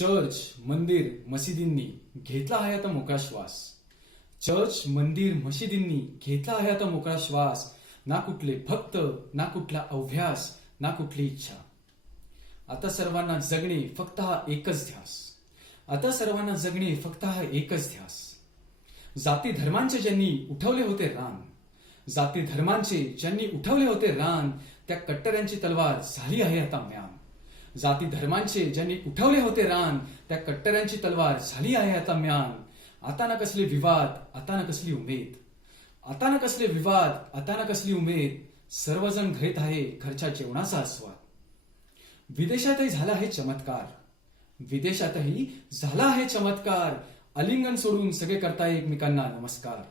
Church, मंदिर, मशिदींनी घेतला आहे आता मोकळा श्वास. चर्च, मंदिर, मशिदींनी घेतला आहे आता मोकळा श्वास. ना कुठले भक्त, ना कुठला अभ्यास, ना कुठली इच्छा. आता सर्वांना जगणे फक्त हा एकच ध्यास. आता सर्वांना जगणे फक्त हा एकच ध्यास. जाती धर्मांचे ज्यांनी उठवले होते रान, जाती धर्मांचे ज्यांनी उठवले होते रान, त्या कट्टऱ्यांची तलवार झाली आहे आता म्यान. जाती धर्मांचे ज्यांनी उठवले होते रान, त्या कट्टऱ्यांची तलवार झाली आहे आता म्यान. आता ना कसले विवाद, आता ना कसली उमेद. आता ना कसले विवाद, आता ना कसली उमेद. सर्वजण घेत आहे घरच्या जेवणाचा आस्वाद. विदेशातही झाला आहे चमत्कार, विदेशातही झाला आहे चमत्कार. आलिंगन सोडून सगळे करताय एकमेकांना नमस्कार.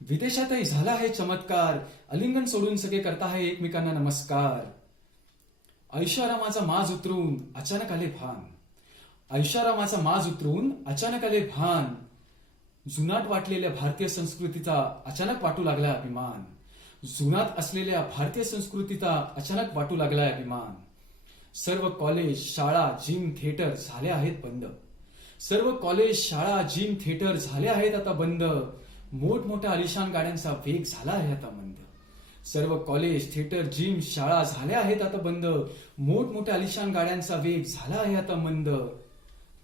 विदेशातही झाला आहे चमत्कार, आलिंगन सोडून सगळे करताय एकमेकांना नमस्कार. ऐशारामाचा माज उतरून अचानक आले भान, ऐशारामाचा माज उतरून अचानक आले भान. जुनाट वाटलेल्या भारतीय संस्कृतीचा अचानक वाटू लागला अभिमान. जुनाट असलेल्या भारतीय संस्कृतीचा अचानक वाटू लागला अभिमान. सर्व कॉलेज, शाळा, जिम, थिएटर झाले आहेत बंद. सर्व कॉलेज, शाळा, जिम, थिएटर झाले आहेत आता बंद. मोठमोठ्या आलिशान गाड्यांचा वेग झाला आहे आता मंद. सर्व कॉलेज, थिएटर, जिम, शाळा झाल्या आहेत आता बंद. मोठमोठ्या आलिशान गाड्यांचा वेग झाला आहे आता मंद.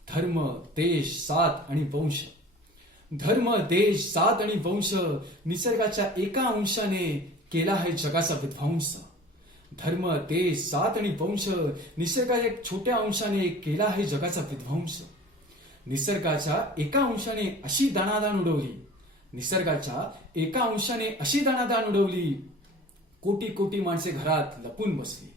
धर्म, देश, जात आणि वंश, धर्म, देश, जात आणि वंश निसर्गाच्या एका अंशाने केला आहे जगाचा विध्वंस. धर्म, देश, जात आणि वंश निसर्गाच्या एक छोट्या अंशाने केला आहे जगाचा विध्वंस. निसर्गाच्या एका अंशाने अशी दाणादाण उडवली, निसर्गाच्या एका अंशाने अशी दाणादाण उडवली. कोटी कोटी माणसे घरात लपून बसली.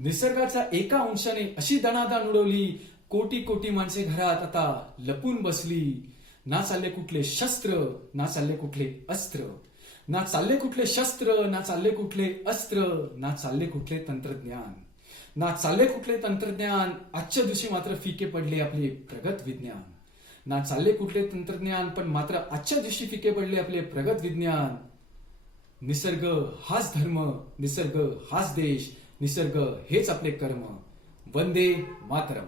निसर्गाच्या एका अंशाने अशी दाणादाण उडवली. कोटी कोटी माणसे घरात आता लपून बसली. ना चालले कुठले शस्त्र, ना चालले कुठले अस्त्र, ना चालले कुठले शस्त्र, ना चालले कुठले अस्त्र, ना चालले कुठले तंत्रज्ञान, ना चालले कुठले तंत्रज्ञान. आजच्या दिवशी मात्र फिके पडले आपले प्रगत विज्ञान. ना चालले कुठले तंत्रज्ञान, पण मात्र आजच्या दिवशी फिके पडले आपले प्रगत विज्ञान. निसर्ग हाच धर्म, निसर्ग हाच देश, निसर्ग हेच आपले कर्म. वंदे मातरम.